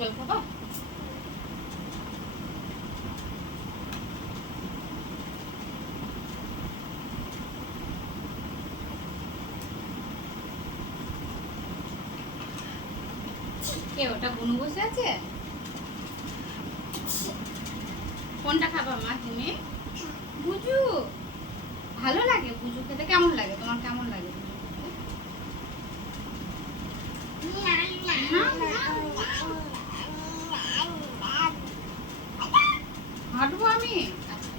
জল খাবা? কে ওটা বুনু বসে আছে? কোনটা খাবা মা তুমি? বুজু ভালো লাগে? বুজু খেতে কেমন লাগে? তোমার কেমন লাগে বুজু খেতে? হাঁটবো আমি? আচ্ছা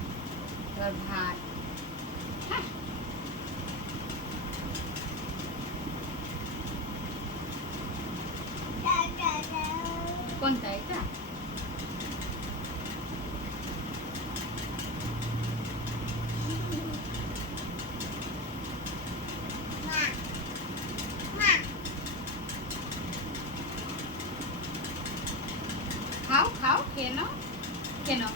এবার ভাত। হ্যাঁ কোনটা এটা? খাও খাও খেয়ে নাও, খেয়ে নাও।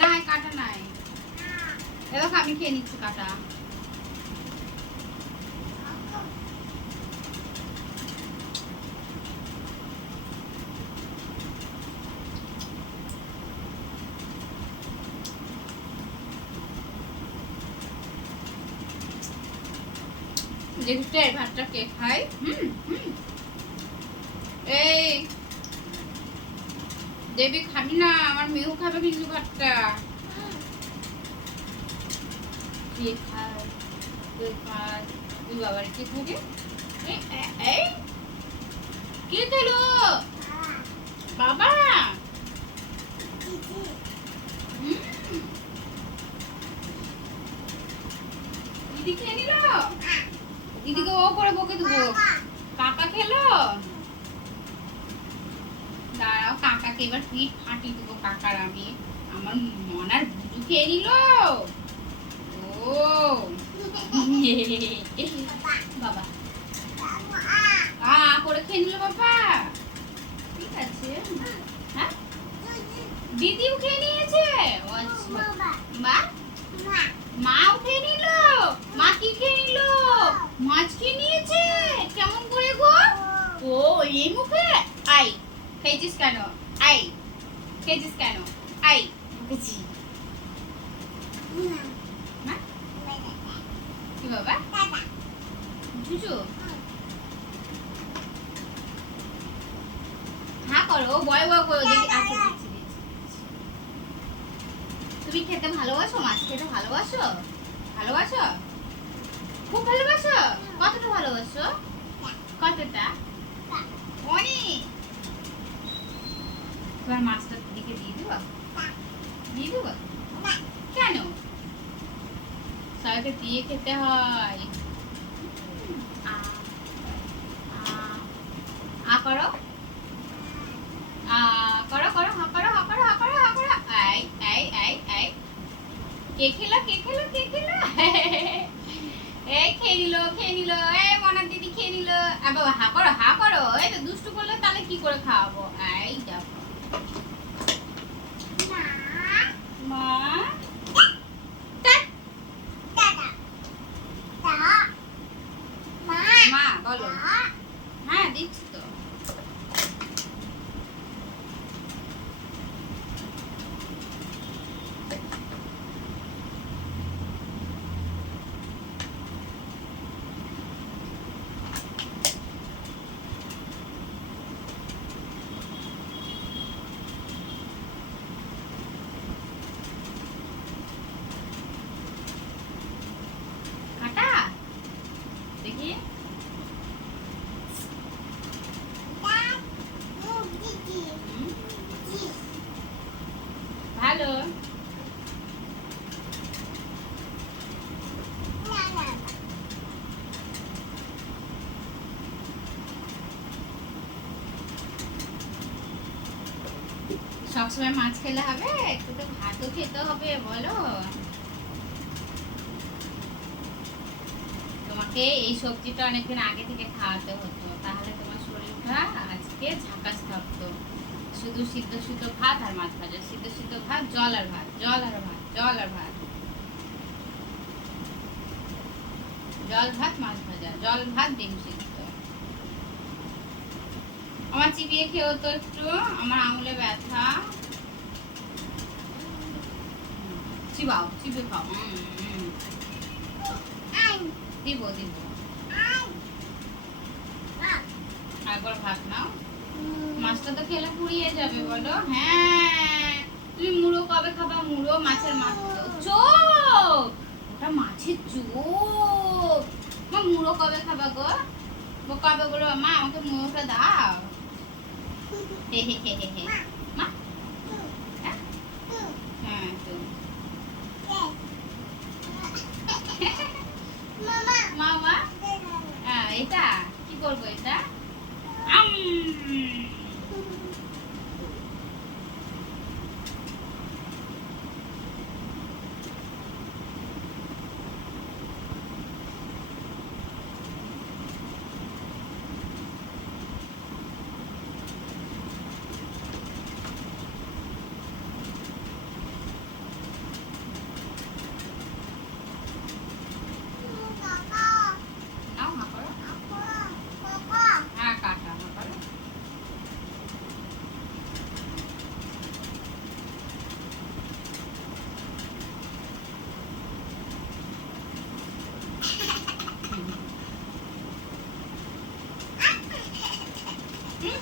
নাই কাটা নাই, দেখো আমি খেয়ে নিচ্ছি কাটা। দেখতে এই ভাতটা কে খাই? এই দেবী খাবি না, আমার মেয়েও খাবে কিন্তু ভাতটা। কে খায়? কে খায়? তুই বাবার কে খাবে? এই কে খেলো? বাবা দিদি খেয়ে নিল? দিদিকে ও করে বকে দেবো। কাকা খেলো? দাঁড়াও কাকাকে এবার পিঠ ফাটিয়ে দেবো কাকার আমি। আমার মনার বুজু খেয়ে নিল। ও বাবা করে খেয়ে নিল বাবা। ঠিক আছে হ্যাঁ দিদিও খেয়ে নিয়েছে। মা মাও খেয়ে নিল। মা কি খেয়ে নিল? মাছ খেয়ে নিয়েছে। কেমন করে গো? ও এই মুখে আই খেয়েছিস কেন? আই খেয়েছিস কেন? আই বুঝি কি বাবা বুঝু হ্যাঁ করো বয় বয় করো দেখি। আচ্ছা দিচ্ছি দিচ্ছি। তুমি খেতে ভালোবাসো? মাছ খেতে ভালোবাসো? ভালোবাসো? খুব ভালোবাসো? কতটা ভালোবাসো? কতটা? অনেক। তোমার মাছটা দিকে দিয়ে দেবো? দিয়ে দেবো? কেন? সবাইকে দিয়ে খেতে হয়। আ করো করো করো হা করো হা করো হা করো হা করো। I I I I K খেলো কে খেলো কে খেলো? এই খেয়ে নিল খেয়ে নিল। এই মনার দিদি খেয়ে নিল। বাবা হা করো হা করো। এই তো দুষ্টু করলে তাহলে কি করে খাওয়াবো? এই দেখো মা মা বলো। হ্যাঁ দিচ্ছি তো। কাটা দেখি ভালো। সবসময় মাছ খেলে হবে? একটু তো ভাতও খেতে হবে বলো। তোমাকে এই সবজিটা অনেকদিন আগে থেকে খাওয়াতে হতো, তাহলে তোমার শরীরটা আজকে ঝাঁকাস থাকতো। শুধু সিদ্ধ সিদ্ধ ভাত আর মাছ ভাজা, সিদ্ধ সিদ্ধ ভাত, জল আর ভাত, জল আর ভাত, জল আর ভাত, জল ভাত মাছ ভাজা, জল ভাত ডিম সিদ্ধ। আমার চিবিয়ে খেও তো একটু, আমার আঙুলে ব্যথা। চিবাও, চিবিয়ে খাও। দিব দিব। একবার ভাত নাও। মাছটা তো খেলে পুড়িয়ে যাবে বলো। হ্যাঁ, তুমি মুড়ো কবে খাবা? মুড়ো মাছের মাছ চোখ, ওটা মাছের চোখ। মা মুড়ো কবে খাবা গো? কবে বলো মা আমাকে মুড়োটা দাও। হে হে হে হে হে। মা হ্যাঁ তো মামা এটা কি করবো এটা?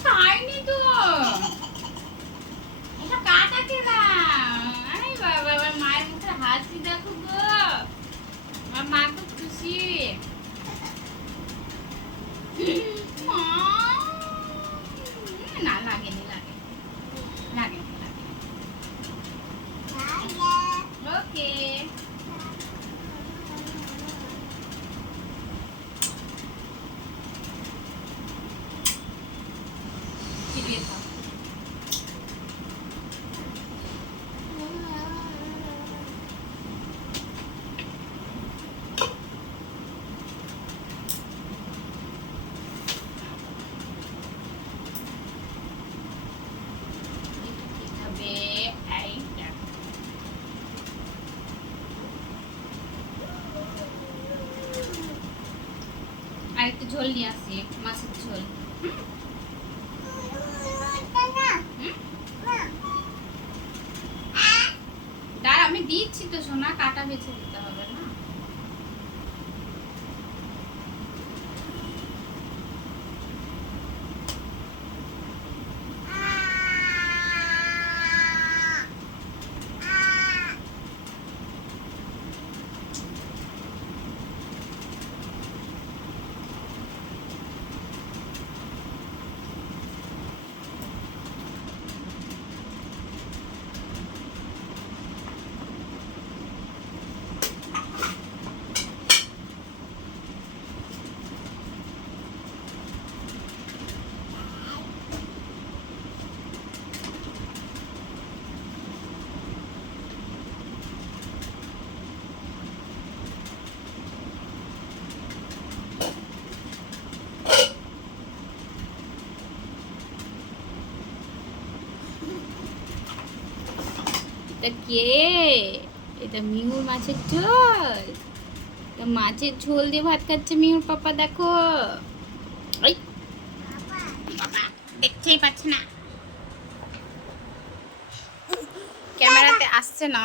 খাইনি তো, এটা কাটা কেনা। আরে বাবা, আমার মায়ের মুখে হাসি দেখো গো, আমার মা তো খুশি। না লাগেনি, লাগে লাগে লাগে। ওকে চিবিয়ে খাও। আর একটু ঝোল নিয়ে আসি, মাছের ঝোল। দাঁড়া আমি দিচ্ছি তো সোনা, কাটা বেছে দিতে হবে না। এটা কে? এটা মিহুর মাছের ঝোল। মাছের ঝোল দিয়ে ভাত খাচ্ছে মিহুর পাপা, দেখো। ওই বাবা দেখতেই পাচ্ছি না, ক্যামেরাতে আসছে না।